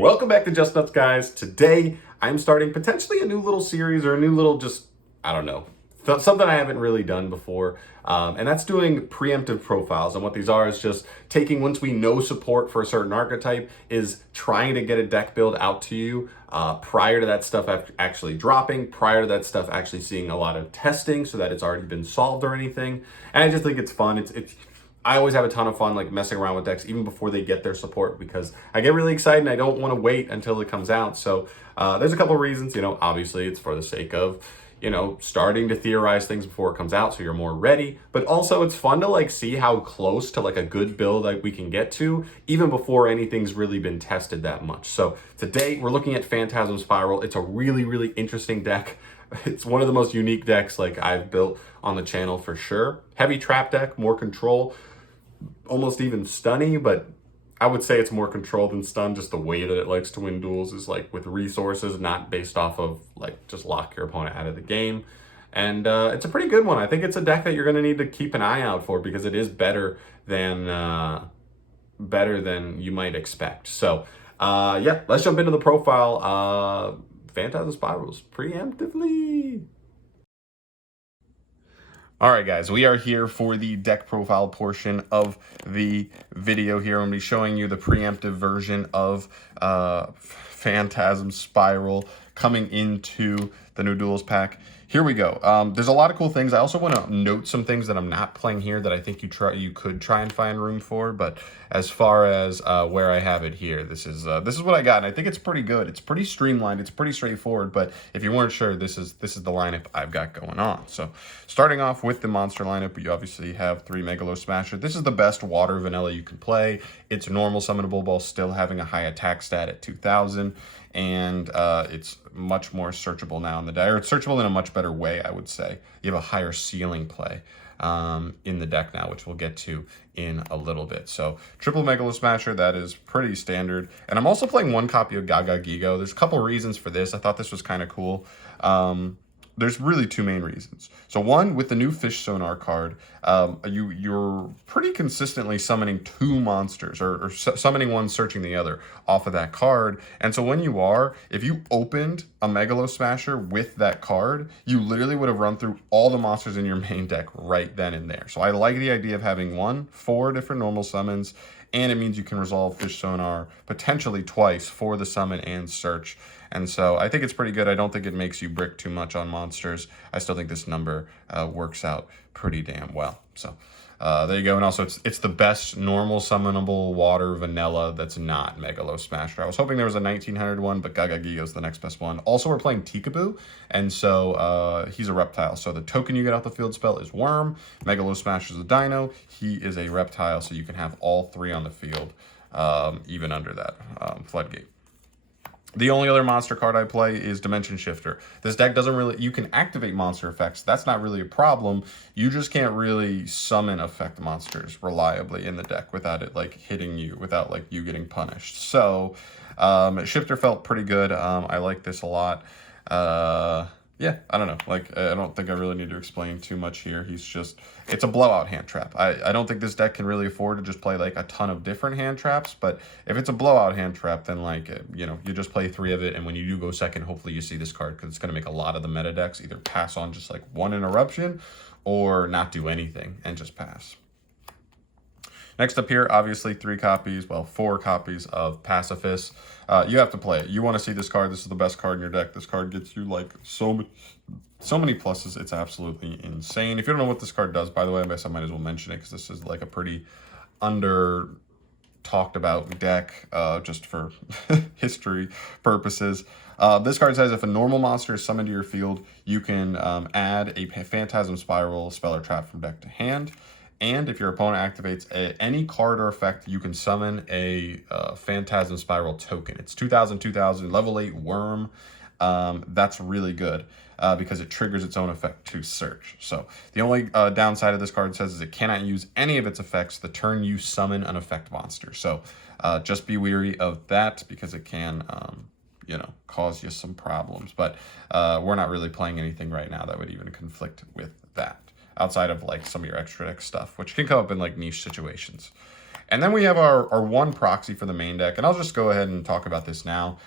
Welcome back to Just Nuts, guys. Today, I'm starting potentially a new little series or a new little I don't know, something I haven't really done before. And that's doing preemptive profiles. And what these are is just taking, once we know support for a certain archetype, is trying to get a deck build out to you prior to that stuff actually dropping, prior to that stuff actually seeing a lot of testing so that it's already been solved or anything. And I just think it's fun. I always have a ton of fun like messing around with decks even before they get their support because I get really excited and I don't want to wait until it comes out. So there's a couple of reasons, obviously it's for the sake of, starting to theorize things before it comes out so you're more ready. But also it's fun to like see how close to like a good build like we can get to even before anything's really been tested that much. So today we're looking at Phantasm Spiral. It's a really, really interesting deck. It's one of the most unique decks like I've built on the channel for sure. Heavy trap deck, more control, almost even stunny, but I would say it's more control than stun. Just the way that it likes to win duels is like with resources, not based off of like just lock your opponent out of the game. And it's a pretty good one. I think it's a deck that you're going to need to keep an eye out for because it is better than you might expect. So yeah, let's jump into the profile. Phantasm Spirals preemptively. All right, guys, we are here for the deck profile portion of the video here. I'm going to be showing you the preemptive version of Phantasm Spiral coming into the new Duels pack. Here we go. There's a lot of cool things. I also want to note some things that I'm not playing here that I think you could try and find room for. But as far as where I have it here, this is what I got, and I think it's pretty good. It's pretty streamlined. It's pretty straightforward. But if you weren't sure, this is the lineup I've got going on. So starting off with the monster lineup, you obviously have 3 Megalo Smasher. This is the best water vanilla you can play. It's normal summonable while still having a high attack stat at 2,000. And it's much more searchable now in the deck, or it's searchable in a much better way, I would say. You have a higher ceiling play in the deck now, which we'll get to in a little bit. So triple Megalo Smasher, that is pretty standard. And I'm also playing 1 copy of Gaga Gigo. There's a couple reasons for this. I thought this was kind of cool. There's really 2 main reasons. So one, with the new Fish Sonar card, you're pretty consistently summoning 2 monsters, or summoning one, searching the other off of that card. And so when if you opened a Megalo Smasher with that card, you literally would have run through all the monsters in your main deck right then and there. So I like the idea of having 4 different normal summons, and it means you can resolve Fish Sonar potentially twice for the summon and search. And so I think it's pretty good. I don't think it makes you brick too much on monsters. I still think this number works out pretty damn well. So there you go. And also it's the best normal summonable water vanilla that's not Megalo Smasher. I was hoping there was a 1900 one, but Gaga Gigo is the next best one. Also, we're playing Tikaboo, and so he's a reptile. So the token you get off the field spell is Worm. Megalo Smasher is a dino. He is a reptile, so you can have all 3 on the field, even under that Floodgate. The only other monster card I play is Dimension Shifter. This deck doesn't really... You can activate monster effects. That's not really a problem. You just can't really summon effect monsters reliably in the deck without it, like, hitting you, without, like, you getting punished. So, Shifter felt pretty good. I like this a lot. Yeah, I don't know. Like, I don't think I really need to explain too much here. It's a blowout hand trap. I don't think this deck can really afford to just play like a ton of different hand traps, but if it's a blowout hand trap, then like, you just play 3 of it, and when you do go second, hopefully you see this card, because it's going to make a lot of the meta decks either pass on just like 1 interruption or not do anything and just pass. Next up here, obviously 4 copies of Pacifist. You have to play it. You want to see this card. This is the best card in your deck. This card gets you like so many pluses. It's absolutely insane. If you don't know what this card does, by the way, I guess I might as well mention it because this is like a pretty talked about deck just for history purposes. This card says if a normal monster is summoned to your field, you can add a Phantasm Spiral spell or trap from deck to hand. And if your opponent activates any card or effect, you can summon a Phantasm Spiral token. It's 2,000, level 8 Worm. That's really good because it triggers its own effect to search. So the only downside of this card says is it cannot use any of its effects the turn you summon an effect monster. So just be wary of that because it can cause you some problems. But we're not really playing anything right now that would even conflict with that, outside of like some of your extra deck stuff, which can come up in like niche situations. And then we have our one proxy for the main deck, and I'll just go ahead and talk about this now.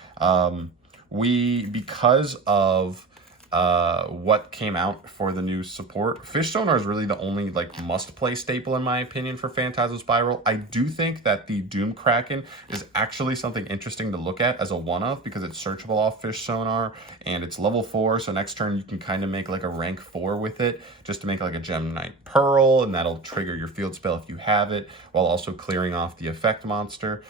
Because of what came out for the new support, Fish Sonar is really the only like must-play staple in my opinion for Phantasm Spiral. I do think that the Doom Kraken is actually something interesting to look at as a one-of because it's searchable off Fish Sonar and it's level 4, so next turn you can kind of make like a rank 4 with it just to make like a Gem Knight Pearl, and that'll trigger your field spell if you have it while also clearing off the effect monster.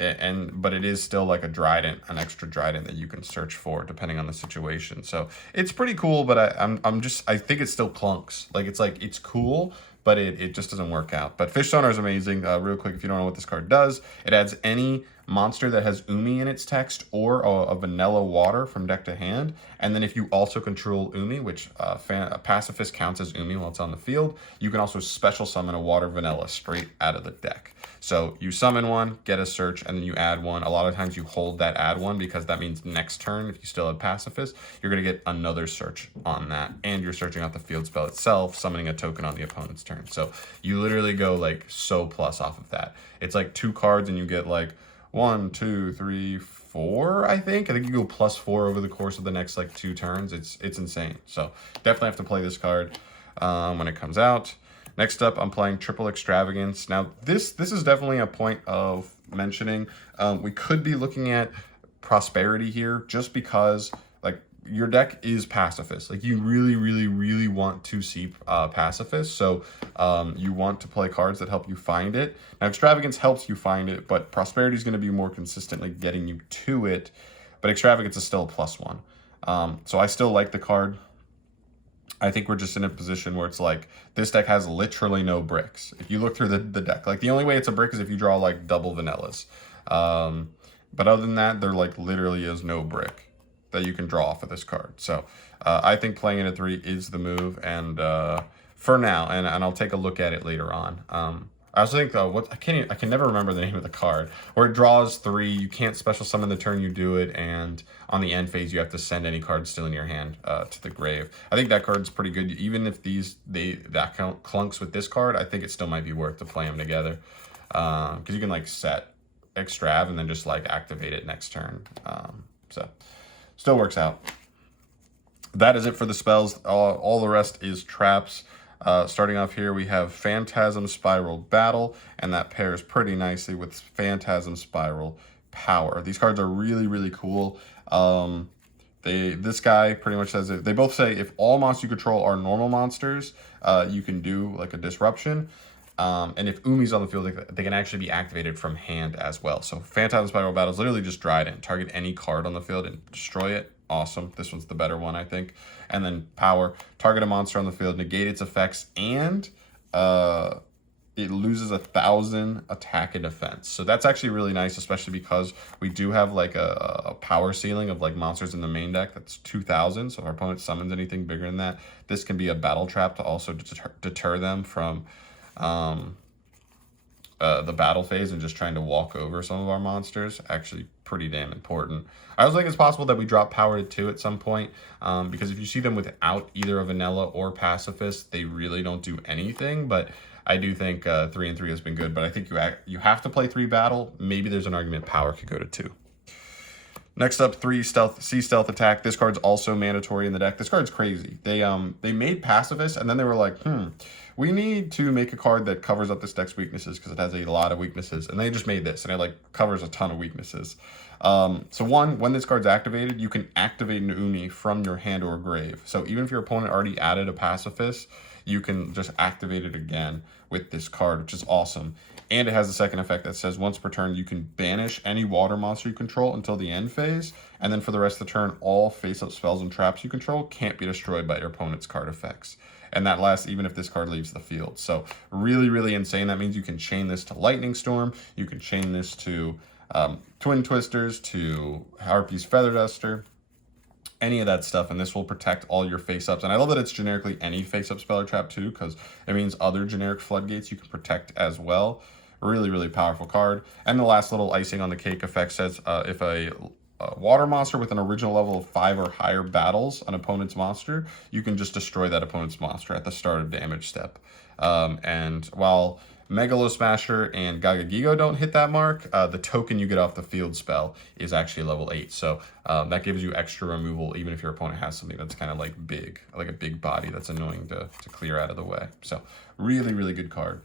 But it is still like a Dryden, an extra Dryden that you can search for depending on the situation. So it's pretty cool, but I think it still clunks. Like it's cool, but it just doesn't work out. But Fish Sonar is amazing. Real quick, if you don't know what this card does, it adds any monster that has Umi in its text or a vanilla water from deck to hand. And then if you also control Umi, which Pacifist counts as Umi while it's on the field, you can also special summon a water vanilla straight out of the deck. So you summon one, get a search, and then you add one. A lot of times you hold that add one because that means next turn, if you still have Pacifist, you're going to get another search on that. And you're searching out the field spell itself, summoning a token on the opponent's turn. So you literally go like so plus off of that. It's like 2 cards and you get like 1, 2, 3, 4, I think you go +4 over the course of the next like 2 turns. It's insane. So definitely have to play this card when it comes out. Next up, I'm playing Triple Extravagance. Now, this is definitely a point of mentioning. We could be looking at Prosperity here just because, like, your deck is Pacifist. Like, you really, really, really want to see Pacifist. So, you want to play cards that help you find it. Now, Extravagance helps you find it, but Prosperity is going to be more consistently getting you to it. But Extravagance is still a +1. So, I still like the card. I think we're just in a position where it's like, this deck has literally no bricks. If you look through the deck, like the only way it's a brick is if you draw like double vanillas. But other than that, there like literally is no brick that you can draw off of this card. So I think playing it at 3 is the move, and for now, and I'll take a look at it later on. I also think I can never remember the name of the card where it draws 3. You can't special summon the turn you do it, and on the end phase you have to send any card still in your hand to the grave. I think that card's pretty good. Even if that clunks with this card, I think it still might be worth to play them together because you can like set Extrav and then just like activate it next turn. So still works out. That is it for the spells. All the rest is traps. Starting off here, we have Phantasm Spiral Battle, and that pairs pretty nicely with Phantasm Spiral Power. These cards are really, really cool. This guy pretty much says they both say if all monsters you control are normal monsters, you can do like a disruption. And if Umi's on the field, they can actually be activated from hand as well. So Phantasm Spiral Battle is literally just Dryden. Target any card on the field and destroy it. Awesome. This one's the better one, I think. And then Power. Target a monster on the field, negate its effects, and it loses 1,000 attack and defense. So that's actually really nice, especially because we do have like a power ceiling of like monsters in the main deck that's 2,000. So if our opponent summons anything bigger than that, this can be a battle trap to also deter them from the battle phase and just trying to walk over some of our monsters. Actually pretty damn important. I also think it's possible that we drop Power to 2 at some point, because if you see them without either a Vanilla or Pacifist, they really don't do anything. But I do think 3 and 3 has been good, but I think you have to play 3 battle. Maybe there's an argument Power could go to 2. Next up, 3 stealth attack. This card's also mandatory in the deck. This card's crazy. They made Pacifist, and then they were like, we need to make a card that covers up this deck's weaknesses because it has a lot of weaknesses. And they just made this, and it like covers a ton of weaknesses. So when this card's activated, you can activate an Umi from your hand or grave. So even if your opponent already added a Pacifist, you can just activate it again with this card, which is awesome. And it has a second effect that says once per turn, you can banish any water monster you control until the end phase. And then for the rest of the turn, all face-up spells and traps you control can't be destroyed by your opponent's card effects. And that lasts even if this card leaves the field. So really, really insane. That means you can chain this to Lightning Storm. You can chain this to Twin Twisters, to Harpy's Feather Duster, any of that stuff, and this will protect all your face-ups. And I love that it's generically any face-up spell or trap too, because it means other generic floodgates you can protect as well. Really, really powerful card. And the last little icing on the cake effect says if a water monster with an original level of 5 or higher battles an opponent's monster, you can just destroy that opponent's monster at the start of damage step. And while Megalo Smasher and Gagagigo don't hit that mark. The token you get off the field spell is actually level 8. So that gives you extra removal even if your opponent has something that's kind of like big, like a big body that's annoying to clear out of the way. So really, really good card.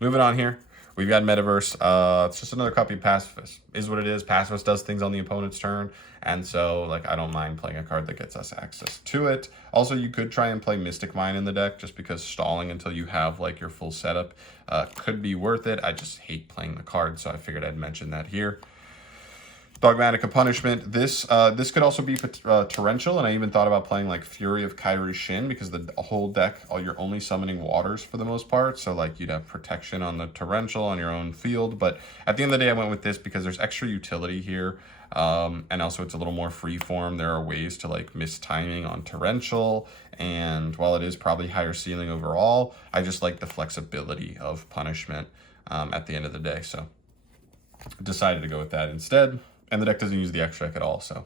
Moving on here. We've got Metaverse. It's just another copy of Pacifist. Is what it is. Pacifist does things on the opponent's turn. And so, like, I don't mind playing a card that gets us access to it. Also, you could try and play Mystic Mine in the deck just because stalling until you have, like, your full setup could be worth it. I just hate playing the card, so I figured I'd mention that here. Dogmatic Punishment. This could also be torrential, and I even thought about playing like Fury of Kairi Shin because the whole deck, you're only summoning waters for the most part. So like you'd have protection on the torrential on your own field. But at the end of the day, I went with this because there's extra utility here, and also it's a little more free form. There are ways to like miss timing on torrential, and while it is probably higher ceiling overall, I just like the flexibility of punishment at the end of the day. So decided to go with that instead. And the deck doesn't use the extra deck at all, so.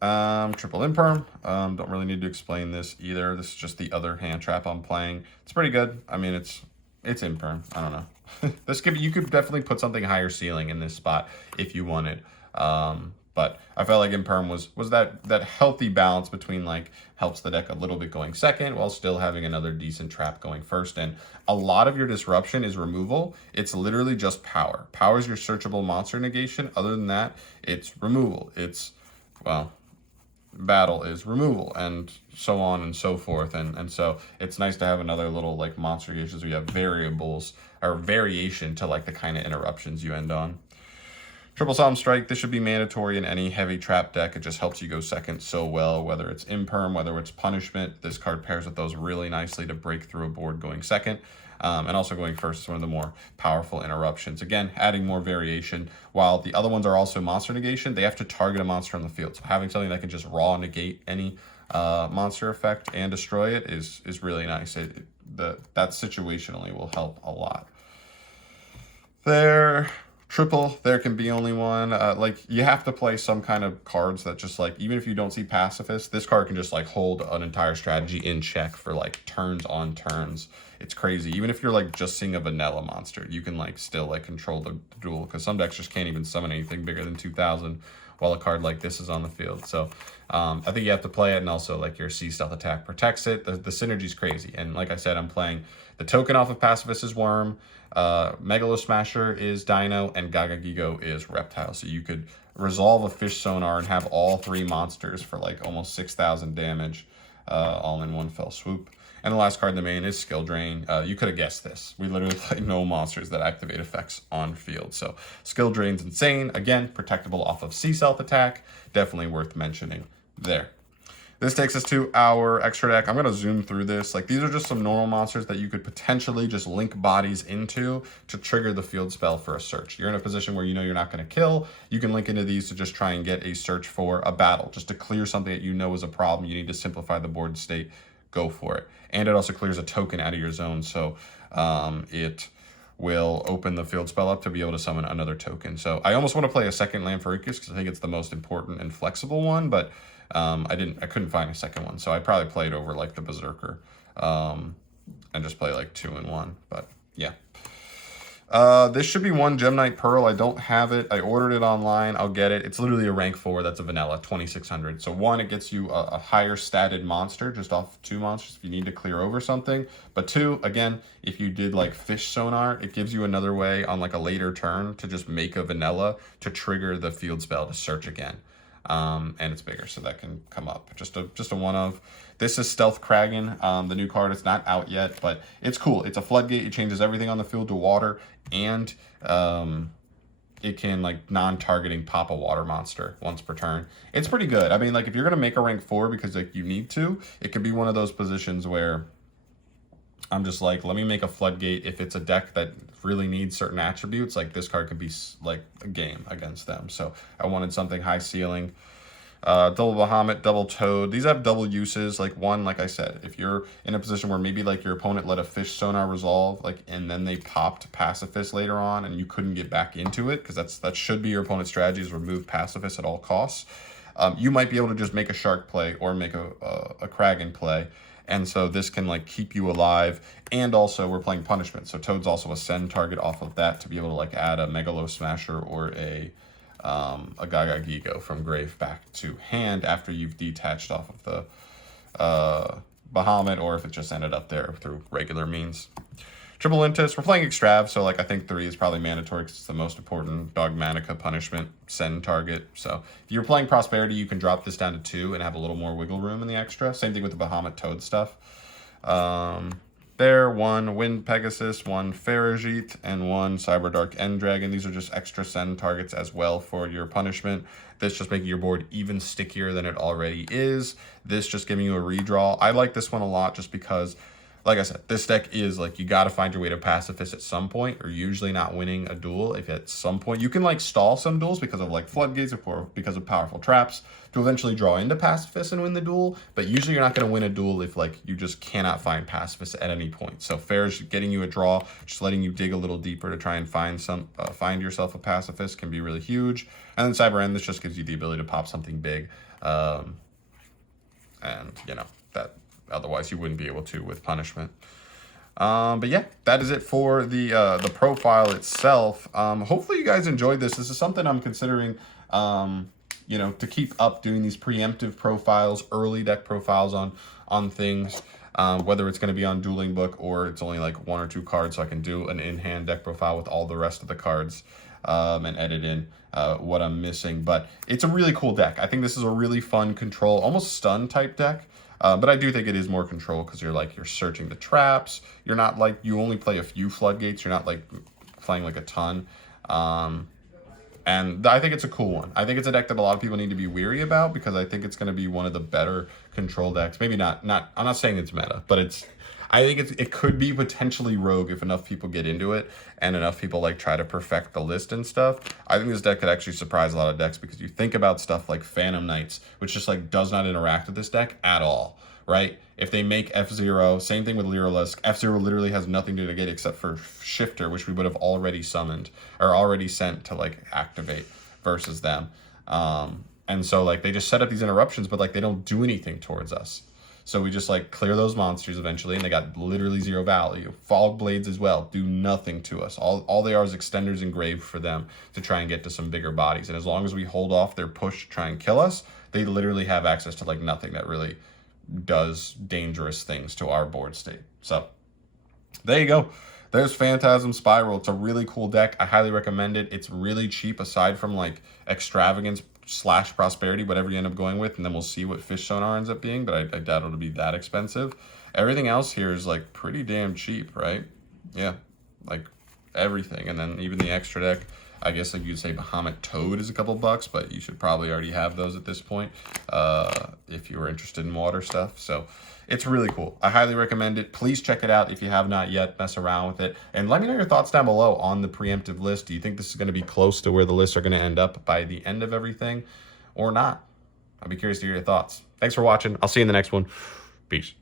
Triple Imperm. Don't really need to explain this either. This is just the other hand trap I'm playing. It's pretty good. I mean, it's Imperm. I don't know. You could definitely put something higher ceiling in this spot if you wanted. But I felt like Imperm was that healthy balance between like helps the deck a little bit going second while still having another decent trap going first. And a lot of your disruption is removal. It's literally just power. Power is your searchable monster negation. Other than that, it's removal. It's, well, battle is removal and so on and so forth. And so it's nice to have another little like monster negations where you have variables or variation to like the kind of interruptions you end on. Triple Solemn Strike, this should be mandatory in any heavy trap deck. It just helps you go second so well, whether it's Imperm, whether it's Punishment. This card pairs with those really nicely to break through a board going second. And also going first is one of the more powerful interruptions. Again, adding more variation. While the other ones are also monster negation, they have to target a monster on the field. So having something that can just raw negate any monster effect and destroy it is really nice. That situationally will help a lot. Triple, there can be only one. Like, you have to play some kind of cards that just, like, even if you don't see Pacifist, this card can just, like, hold an entire strategy in check for, like, turns on turns. It's crazy. Even if you're, like, just seeing a vanilla monster, you can, like, still, like, control the duel. Because some decks just can't even summon anything bigger than 2,000 while a card like this is on the field. So, I think you have to play it, and also, like, your C Stealth attack protects it. The synergy's crazy. And like I said, I'm playing the token off of Pacifist is Worm, Megalo Smasher is Dino, and Gagagigo is Reptile. So you could resolve a Fish Sonar and have all three monsters for like almost 6,000 damage all in one fell swoop. And the last card in the main is Skill Drain. You could have guessed this. We literally play no monsters that activate effects on field. So Skill Drain's insane. Again, protectable off of C Stealth attack. Definitely worth mentioning there. This takes us to our extra deck. I'm going to zoom through this. Like, these are just some normal monsters that you could potentially just link bodies into to trigger the field spell for a search. You're in a position where you know you're not going to kill. You can link into these to just try and get a search for a battle, just to clear something that you know is a problem. You need to simplify the board state. Go for it. And it also clears a token out of your zone, so it will open the field spell up to be able to summon another token. So I almost want to play a second Lamphoricus because I think it's the most important and flexible one, but I couldn't find a second one, so I probably played over like the Berserker and just play like 2-in-1. But yeah, this should be one Gem Knight Pearl. I don't have it. I ordered it online. I'll get it. It's literally a rank 4. That's a vanilla 2600. So one, it gets you a higher statted monster just off 2 monsters if you need to clear over something. But 2, again, if you did like Fish Sonar, it gives you another way on like a later turn to just make a vanilla to trigger the field spell to search again. And it's bigger, so that can come up. Just a one of. This is Stealth Kraken, the new card. It's not out yet, but it's cool. It's a floodgate. It changes everything on the field to water, and it can like non-targeting pop a water monster once per turn. It's pretty good. I mean, like, if you're gonna make a rank 4 because like you need to, it could be one of those positions where I'm just like, let me make a floodgate. If it's a deck that really needs certain attributes, like this card could be like a game against them. So I wanted something high ceiling. Double Bahamut, double Toad. These have double uses. Like, one, like I said, if you're in a position where maybe like your opponent let a Fish Sonar resolve, like, and then they popped Pacifist later on and you couldn't get back into it, because that should be your opponent's strategy, is remove Pacifist at all costs. You might be able to just make a Shark play or make a Kraken play And so this can like keep you alive. And also we're playing punishment. So Toad's also a send target off of that to be able to like add a Megalo Smasher or a Gaga Gigo from grave back to hand after you've detached off of the Bahamut, or if it just ended up there through regular means. Triple Intis, we're playing Extrav, so like I think 3 is probably mandatory because it's the most important Dogmatica punishment send target. So if you're playing Prosperity, you can drop this down to 2 and have a little more wiggle room in the extra. Same thing with the Bahamut Toad stuff. There, 1 Wind Pegasus, 1 Farajit, and 1 Cyberdark End Dragon. These are just extra send targets as well for your punishment. This just making your board even stickier than it already is. This just giving you a redraw. I like this one a lot just because, like I said, this deck is like, you got to find your way to Pacifist at some point, or usually not winning a duel. If at some point you can like stall some duels because of like Floodgates or because of powerful traps to eventually draw into Pacifist and win the duel, but usually you're not going to win a duel if like you just cannot find Pacifist at any point. So Fair's getting you a draw, just letting you dig a little deeper to try and find yourself a Pacifist can be really huge. And then Cyber End, this just gives you the ability to pop something big, and you know that otherwise you wouldn't be able to with punishment. But yeah, that is it for the profile itself. Hopefully you guys enjoyed this. This is something I'm considering, you know, to keep up doing these preemptive profiles, early deck profiles on things, whether it's going to be on Dueling Book or it's only like 1 or 2 cards, so I can do an in-hand deck profile with all the rest of the cards, and edit in what I'm missing. But it's a really cool deck. I think this is a really fun control, almost stun type deck. But I do think it is more control because you're searching the traps. You're not like, you only play a few Floodgates. You're not like playing like a ton. And I think it's a cool one. I think it's a deck that a lot of people need to be weary about because I think it's going to be one of the better control decks. Maybe not, I'm not saying it's meta, but I think it could be potentially rogue if enough people get into it and enough people like try to perfect the list and stuff. I think this deck could actually surprise a lot of decks because you think about stuff like Phantom Knights, which just like does not interact with this deck at all, right? If they make F-Zero, same thing with Lyralisk. F-Zero literally has nothing to negate except for Shifter, which we would have already summoned or already sent to like activate versus them. And so like they just set up these interruptions, but like they don't do anything towards us. So we just like clear those monsters eventually, and they got literally 0 value. Fog Blades as well do nothing to us. All they are is extenders engraved for them to try and get to some bigger bodies. And as long as we hold off their push to try and kill us, they literally have access to like nothing that really does dangerous things to our board state. So there you go. There's Phantasm Spiral. It's a really cool deck. I highly recommend it. It's really cheap aside from like Extravagance / Prosperity, whatever you end up going with, and then we'll see what Fish Sonar ends up being, but I doubt it'll be that expensive. Everything else here is like pretty damn cheap, right? Yeah, like everything. And then even the extra deck, I guess like you'd say Bahamut Toad is a couple bucks, but you should probably already have those at this point if you were interested in water stuff. So it's really cool. I highly recommend it. Please check it out if you have not yet. Mess around with it. And let me know your thoughts down below on the preemptive list. Do you think this is going to be close to where the lists are going to end up by the end of everything or not? I'd be curious to hear your thoughts. Thanks for watching. I'll see you in the next one. Peace.